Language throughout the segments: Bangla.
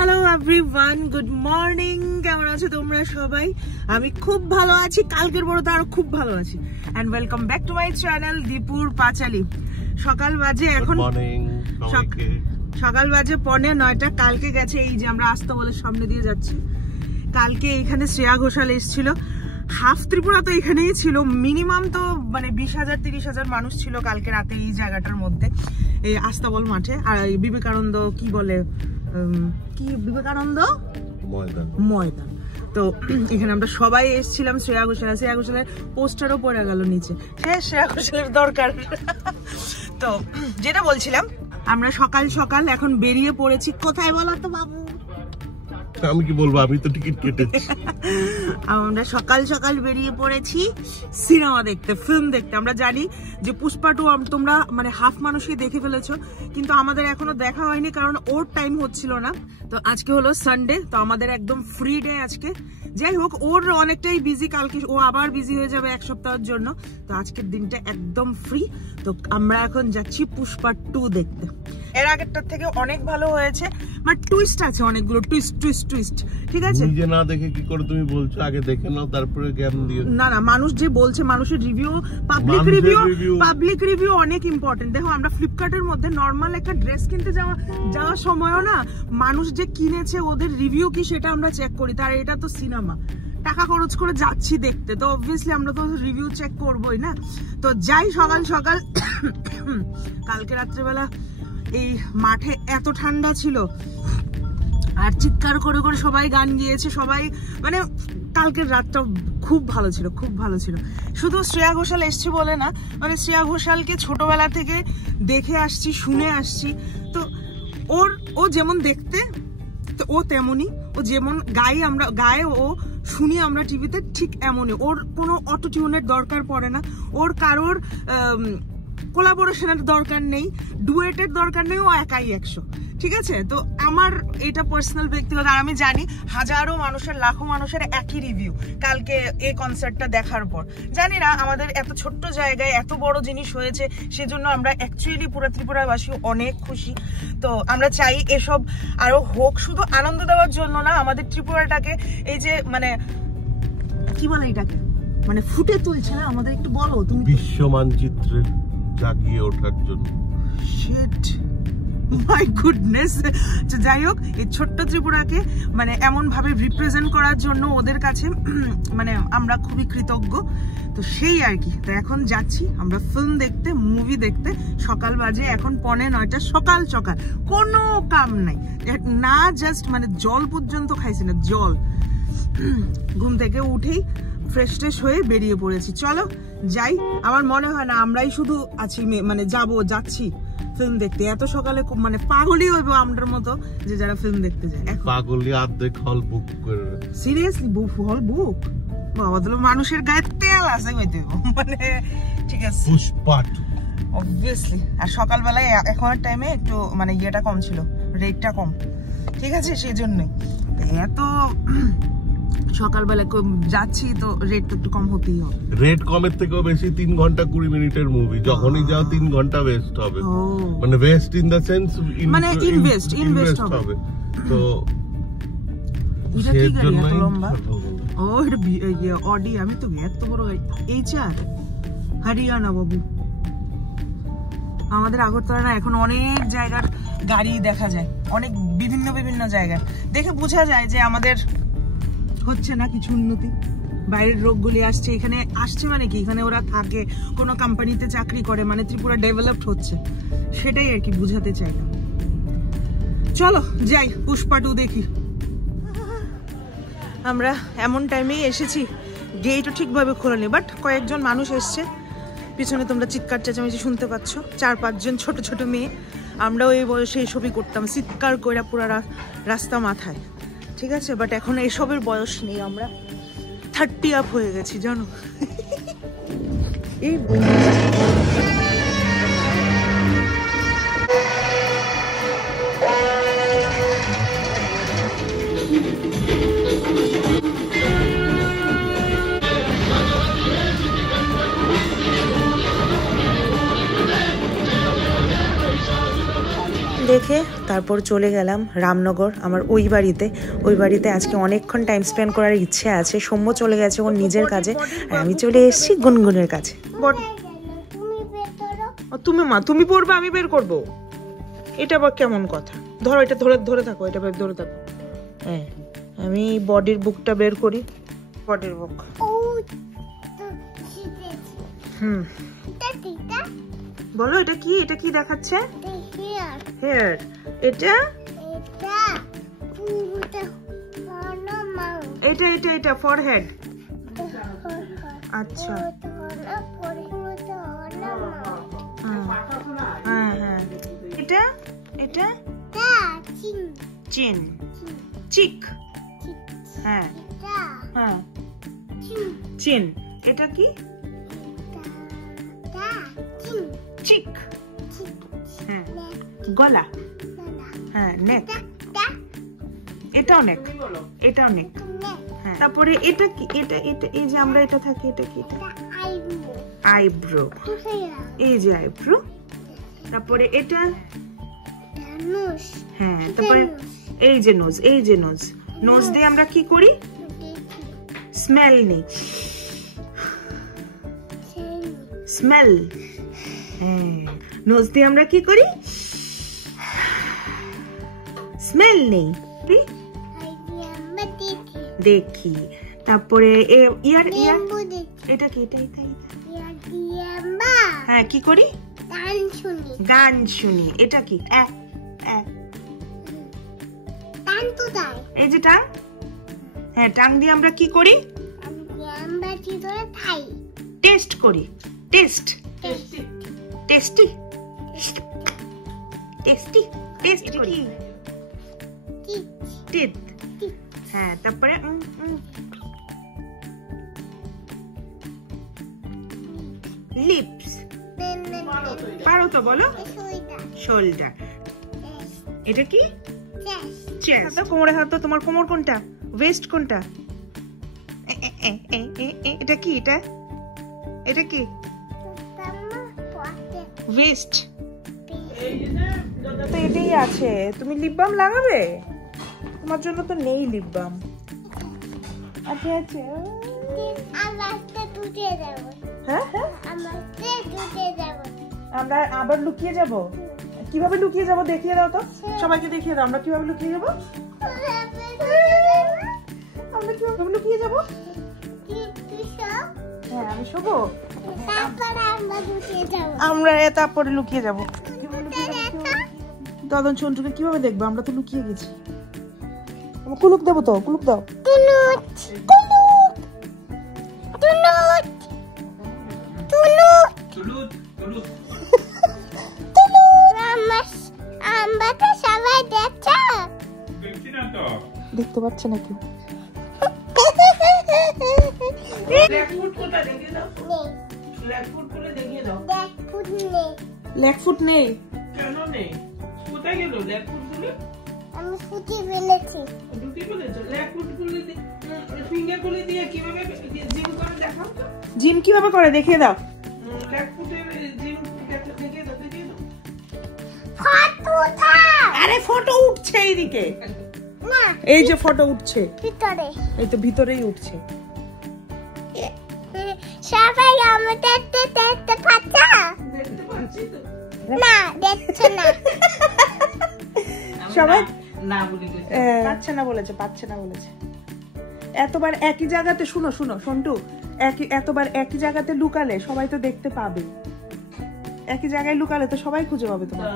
Hello everyone, good morning. কেমন আছো তোমরা সবাই? আমি খুব ভালো আছি, কালকের বড় তো আরো খুব ভালো আছি। And welcome back to my channel দীপুর পাঁচালী। সকাল বাজে এখন সকাল বাজে 8:45। কালকে গেছে, এই যে আমরা আস্তাবলের সামনে দিয়ে যাচ্ছি, কালকে এখানে শ্রেয়া ঘোষাল এসেছিল। হাফ ত্রিপুরা তো এখানেই ছিল, মিনিমাম তো মানে 20,000-30,000 মানুষ ছিল কালকে রাতে এই জায়গাটার মধ্যে, এই আস্তাবল মাঠে। আর বিবেকানন্দ কি বলে, কি বিবেকানন্দ ময়দান। তো এখানে আমরা সবাই এসেছিলাম। শ্রেয়া ঘোষালের পোস্টারও পড়ে গেল নিচে। হ্যাঁ, শ্রেয়া ঘোষালের দরকার। তো যেটা বলছিলাম, আমরা সকাল সকাল এখন বেরিয়ে পড়েছি। কোথায় বলো তো বাবু? আমি কি বলবো, আমি তো টিকিট কেটেছি। আমরা সকাল সকাল বেরিয়ে পড়েছি সিনেমা দেখতে, ফিল্ম দেখতে। আমরা জানি যে পুষ্পা 2 তোমরা মানে হাফ মানুষই দেখে ফেলেছো, কিন্তু আমাদের এখনো দেখা হয়নি কারণ ওর টাইম হচ্ছিল না। তো আজকে হলো সানডে, তো আমাদের একদম ফ্রি ডে আজকে। যাই হোক, ওর অনেকটাই বিজি, কালকে ও আবার বিজি হয়ে যাবে এক সপ্তাহের জন্য। তো আজকের দিনটা একদম ফ্রি। তো আমরা এখন যাচ্ছি পুষ্পা 2 দেখতে। এর আগেরটার থেকে অনেক ভালো হয়েছে, বাট টুইস্ট আছে অনেকগুলো, টুইস্ট। ঠিক আছে, নিজে না দেখে কি করে তুমি বলছো? আগে দেখে নাও, তারপরে জ্ঞান দিও। না, মানুষ যে বলছে, মানুষের রিভিউ, পাবলিক রিভিউ অনেক ইম্পর্টেন্ট। দেখো, আমরা ফ্লিপকার্টের মধ্যে নর্মাল একটা ড্রেস কিনতে যাওয়ার সময়ও না, মানুষ যে কিনেছে ওদের রিভিউ কি সেটা আমরা চেক করি। তার এটা তো সিনেমা, টাকা খরচ করে যাচ্ছি দেখতে, তো অবভিয়াসলি আমরা তো রিভিউ চেক করবোই না। তো যাই সকাল সকাল। কালকে রাত্রেবেলা এই মাঠে এত ঠান্ডা ছিল, আর চিৎকার করে করে সবাই গান গিয়েছে, সবাই মানে কালকের রাতটা খুব ভালো ছিল। শুধু শ্রেয়া ঘোষাল এসছে বলে না, মানে শ্রেয়া ঘোষালকে ছোটবেলা থেকে দেখে আসছি, শুনে আসছি। তো ও যেমন দেখতে, তো ও তেমনই, ও যেমন গায়ে ও শুনি আমরা টিভিতে, ঠিক এমনই। ওর কোনো অটোটিউনের দরকার পড়ে না, ওর কারোর কোলাবোরেশনের দরকার নেই, ডুয়েটের দরকার নেই, ও একাই 100। ঠিক আছে, তো আমার এটা পার্সোনাল ব্যক্তিগত। আর আমি জানি হাজারো মানুষের, লাখো মানুষের একই রিভিউ কালকে এই কনসার্টটা দেখার পর। জানি না, আমাদের এত ছোট্ট জায়গায় এত বড় জিনিস হয়েছে, সেজন্য আমরা অ্যাকচুয়ালি পুরো ত্রিপুরাবাসী অনেক খুশি। তো আমরা চাই এসব আরো হোক, শুধু আনন্দ দেওয়ার জন্য না, আমাদের ত্রিপুরাটাকে এই যে মানে কি বলে এটাকে, মানে ফুটে তুলছে না আমাদের, একটু বলো তুমি। বিশ্ব মানচিত্রে জাগিয়ে ওঠার জন্য। Shit, my goodness. যাই হোক, এই ছোট্ট ত্রিপুরাকে মানে এমন ভাবে রিপ্রেজেন্ট করার জন্য ওদের কাছে মানে আমরা খুবই কৃতজ্ঞ। তো সেই আর কি। তো এখন যাচ্ছি আমরা ফিল্ম দেখতে, মুভি দেখতে। সকাল বাজে এখন 9:45, সকাল সকাল, কোনো কাম নাই না, জাস্ট মানে জল পর্যন্ত খাইছি না, জল। ঘুম থেকে উঠেই ফ্রেশ হয়ে বেরিয়ে পড়েছি। চলো যাই। আমার মনে হয় না আমরাই শুধু আছি, মানে যাচ্ছি ফিল্ম দেখতে। এত সকালে মানে পাগলই হইব আমাদের মতো, যে যারা ফিল্ম দেখতে যায়। পাগলই অর্ধেক হল বুক করে। সিরিয়াসলি হল বুক? বাবা, তাহলে মানুষের গায়ে তেল আছে হইতে, মানে ঠিক আছে, পুষ্পা অবভিয়াসলি। আর সকালবেলায় এখনের টাইমে একটু মানে ইয়েটা কম ছিল, রেটটা কম। ঠিক আছে, সেই জন্যই এত সকালবেলা যাচ্ছি, তো রেট তো একটু কম হতেই হবে। রেট কমের থেকেও বেশি 3 ঘন্টা 20 মিনিটের মুভি, যখনই যাও 3 ঘন্টা ওয়েস্ট হবে। মানে ওয়েস্ট ইন দা সেন্স, মানে ইনভেস্ট হবে। তো এটা কি গাড়ি এত লম্বা? ও, এটা অডি। আমি তো এত বড় গাড়ি, HR হরিয়ানা বাবু। আমাদের আগরতলা না এখন অনেক জায়গার গাড়ি দেখা যায়, অনেক বিভিন্ন জায়গায়। দেখে বোঝা যায় যে আমাদের হচ্ছে না কিছু উন্নতি। বাইরের লোকগুলি আসছে, এখানে আসছে মানে কি, এখানে ওরা থাকে, কোনো কোম্পানিতে চাকরি করে, মানে ত্রিপুরা ডেভেলপড হচ্ছে, সেটাই আর কি বুঝাতে চাইলাম। চলো যাই, পুষ্পা 2 দেখি। আমরা এমন টাইমেই এসেছি, গেটও ঠিকভাবে খোলেনি, বাট কয়েকজন মানুষ এসছে। পিছনে তোমরা চিৎকার চেঁচামেচি শুনতে পাচ্ছ, 4-5 জন ছোট মেয়ে। আমরাও এই বয়সে এইসবই করতাম, চিৎকার করে পুরো রাস্তা মাথায়। ঠিক আছে, বাট এখন এসবের বয়স নেই, আমরা 30 আপ হয়ে গেছি জানো। এই দেখে তারপর চলে গেলাম রামনগর আমার ওই বাড়িতে আজকে অনেকক্ষণ টাইম স্পেন্ড করার ইচ্ছে আছে। সৌম্য চলে গেছে ওর নিজের কাজে আর আমি চলে এসেছি গুনগুনের কাছে। তুমি পড়বে, আমি বের করব। এটা আবার কেমন কথা? ধরো, এটা ধরে থাকো, এটা ধরে থাকো। হ্যাঁ, আমি বডির বুকটা বের করি। বডির বুক। বলো এটা কি? এটা কি দেখাচ্ছে? হেয়ার। এটা এটা ফরহেড। আচ্ছা, হ্যাঁ হ্যাঁ। এটা চিন, চিক। হ্যাঁ হ্যাঁ, চিন। এটা কি? চিক। হ্যাঁ, গলা। হ্যাঁ, নেক। এটাও নেক, এটাও নেক। হ্যাঁ, তারপরে এটা কি? এটা এই যে আমরা এটা থাকি, এটা কি? আইব্রো। এই যে আইব্রো। তারপরে এটা, হ্যাঁ, তারপরে এই যে নোজ, এই যে নোজ। নোজ দিয়ে আমরা কি করি? স্মেল নেই, স্মেল। হ্যাঁ, নোজ দিয়ে আমরা কি করি? স্মেল নেই, দেখি। তারপরে ইয়ার, এটা কি? হ্যাঁ, কি করি? গান শুনি। এটা কি? এই যে টাং। হ্যাঁ, টাং দিয়ে আমরা কি করি? টেস্ট করি। টেস্ট, টেস্টি, টেস্টি, টেস্ট করি। টিথ। হ্যাঁ, তারপরে লিপস। পারো তো, বলো। শোল্ডার। এটা কি? চেস্ট। কোমরে হাত। তোমার কোমর কোনটা? ওয়েস্ট কোনটা? এটা কি? এটা কি? ওয়েস্ট। তো এটাই আছে। তুমি লিপ বাম লাগাবে? তোমার জন্য তো নেই লিপ বাম। আচ্ছা আচ্ছা, হ্যাঁ হ্যাঁ, আমরা আবার লুকিয়ে যাব। কিভাবে লুকিয়ে যাব দেখিয়ে দাও তো, সবাইকে দেখিয়ে দাও। আমরা কিভাবে লুকিয়ে যাব? আমরা কিভাবে লুকিয়ে যাব? হ্যাঁ, আমি শোবো। আমরা তারপরে লুকিয়ে যাব। দাদন সন্টুকে কিভাবে দেখবো? আমরা তো লুকিয়ে গেছি। কুলুক দেবো তো, কুলুক দাও। দেখতে পাচ্ছে নাকি? লেগফুট নেই। কেন নেই? কোথায় গেল লেগফুট গুলো? আমি ফুটি ফেলেছি। ফুটি ফেলেছো? লেগফুট গুলো ফিঙ্গার গুলো দিয়ে কিভাবে জিম করে দেখাও তো। জিম কিভাবে করে দেখিয়ে দাও। লেগফুটের জিম দেখিয়ে দাও, দেখিয়ে দাও। ফটো উঠা। আরে ফটো উঠছে এইদিকে। না, এই যে ফটো উঠছে ভিতরে। এই তো ভিতরেই উঠছে। সবাই আমাদের দেখতে পাচ্ছ? দেখতে পাচ্ছি তো। না, দেখছ না। সবাই না বলে পাচ্ছে না বলেছে, পাচ্ছে না বলেছে। এতবার একই জায়গাতে, শুনো সন্টু, এতবার একই জায়গাতে লুকালে সবাই তো দেখতে পাবে। একই জায়গায় লুকালে তো সবাই খুঁজে পাবে তোমার।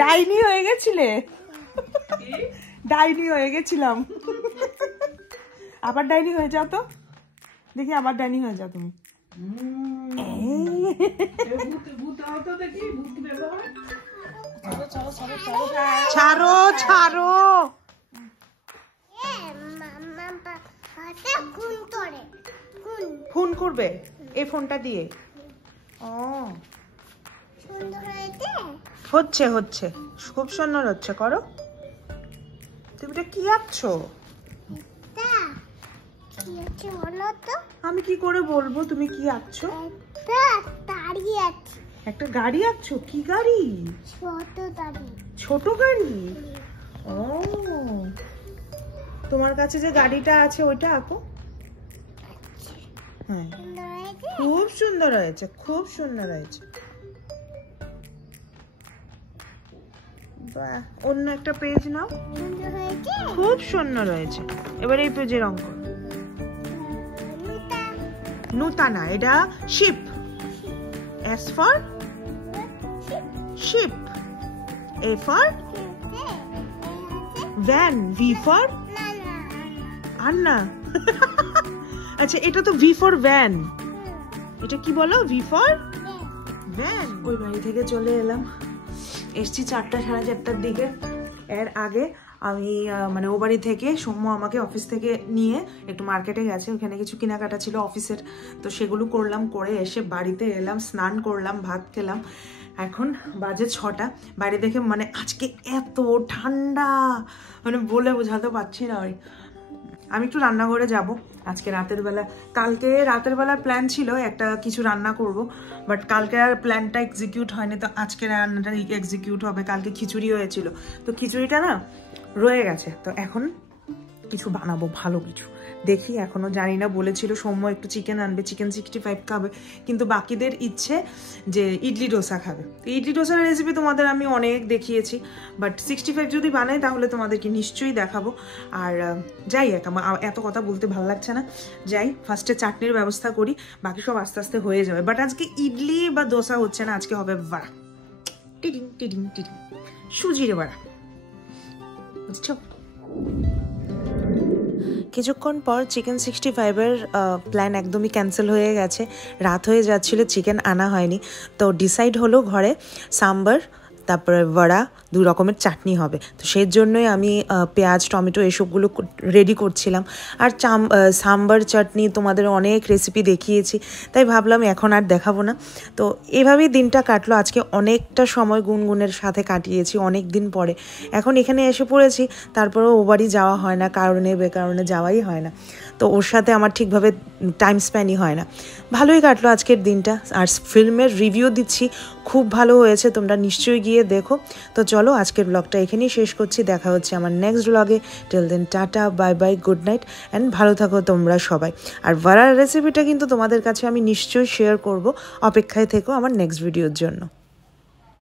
ডাইনি হয়ে গেছিলে? ডাইনি হয়ে গেছিলাম। আবার ডাইনি হয়ে যাও তো দেখি, আবার ডাইনি হয়ে যাও তুমি। ছাড়ো ছাড়ো, ফোন করবে এই ফোনটা দিয়ে। ও হচ্ছে হচ্ছে, খুব সুন্দর হচ্ছে, করো। তুমি এটা কি আঁকছো? আমি কি করে বলবো তুমি কি আঁকছো? একটা গাড়ি আঁকছো? কি গাড়ি? ছোট গাড়ি। ও, তোমার কাছে যে গাড়িটা আছে ওইটা আঁকো। হ্যাঁ, খুব সুন্দর হয়েছে, খুব সুন্দর হয়েছে। বাহ, অন্য একটা পেজ নাও। খুব সুন্দর হয়েছে। এবার এই পেজে রং করো। নূতনা, এটা sheep. S for ship. A for van. V for Anna. আচ্ছা, এটা তো V for van। এটা কি বলো? V for van। ওই বাড়ি থেকে চলে এলাম, এসছি 4টা 4:30টার দিকে। এর আগে আমি মানে ও বাড়ি থেকে সৌম্য আমাকে অফিস থেকে নিয়ে একটু মার্কেটে গেছে, ওখানে কিছু কেনাকাটা ছিল অফিসের, তো সেগুলো করলাম। করে এসে বাড়িতে এলাম, স্নান করলাম, ভাত খেলাম। এখন বাজে 6টা। বাড়ি দেখে মানে আজকে এত ঠান্ডা, মানে বলে বোঝাতে পারছি না। আমি একটু রান্নাঘরে যাব আজকে রাতের বেলা। কালকে রাতের বেলা প্ল্যান ছিল একটা কিছু রান্না করব, বাট কালকে আর প্ল্যানটা এক্সিকিউট হয়নি, তো আজকে রান্নাটা এক্সিকিউট হবে। কালকে খিচুড়ি হয়েছিল, তো খিচুড়িটা না রয়ে গেছে, তো এখন কিছু বানাবো, ভালো কিছু। দেখি, এখনো জানি না। বলেছিল সৌম্য একটু চিকেন আনবে, চিকেন 65 খাবে, কিন্তু বাকিদের ইচ্ছে যে ইডলি ডোসা খাবে। ইডলি ডোসার রেসিপি তোমাদের আমি অনেক দেখিয়েছি, বাট 65 যদি বানাই তাহলে তোমাদেরকে নিশ্চয়ই দেখাবো। আর যাই, আমার এত কথা বলতে ভালো লাগছে না, যাই ফার্স্টে চাটনির ব্যবস্থা করি, বাকি সব আস্তে আস্তে হয়ে যাবে। বাট আজকে ইডলি বা ডোসা হচ্ছে না, আজকে হবে বড়া, টিডিং টিডিং টিডিং, সুজির বড়া, বুঝছো? কিছুক্ষণ পর চিকেন 65-এর প্ল্যান একদমই ক্যান্সেল হয়ে গেছে। রাত হয়ে যাচ্ছিল, চিকেন আনা হয়নি, তো ডিসাইড হলো ঘরে সাম্বার, তারপরে বড়া, 2 রকমের চাটনি হবে। তো সেই জন্যই আমি পেঁয়াজ, টমেটো এসবগুলো রেডি করছিলাম। আর সাম্বার চাটনি তোমাদের অনেক রেসিপি দেখিয়েছি, তাই ভাবলাম এখন আর দেখাবো না। তো এভাবেই দিনটা কাটলো। আজকে অনেকটা সময় গুনগুনের সাথে কাটিয়েছি, অনেক দিন পরে। এখন এখানে এসে পড়েছি, তারপরেও ও বাড়ি যাওয়া হয় না, কারণে বেকারণে যাওয়াই হয় না, তো ওর সাথে আমার ঠিকভাবে টাইম স্পেন্ডই হয় না। ভালোই কাটলো আজকের দিনটা। আর ফিল্মের রিভিউ দিচ্ছি, খুব ভালো হয়েছে, তোমরা নিশ্চয়ই গিয়ে দেখো। তো চলো, আজকের ব্লগটা এখানেই শেষ করছি। দেখা হচ্ছে আমার নেক্সট ব্লগে। Till then tata, bye bye, good night, and ভালো থাকো তোমরা সবাই। আর ভাড়ার রেসিপিটা কিন্তু তোমাদের কাছে আমি নিশ্চয়ই শেয়ার করব, অপেক্ষায় থেকো আমার নেক্সট ভিডিওর জন্য।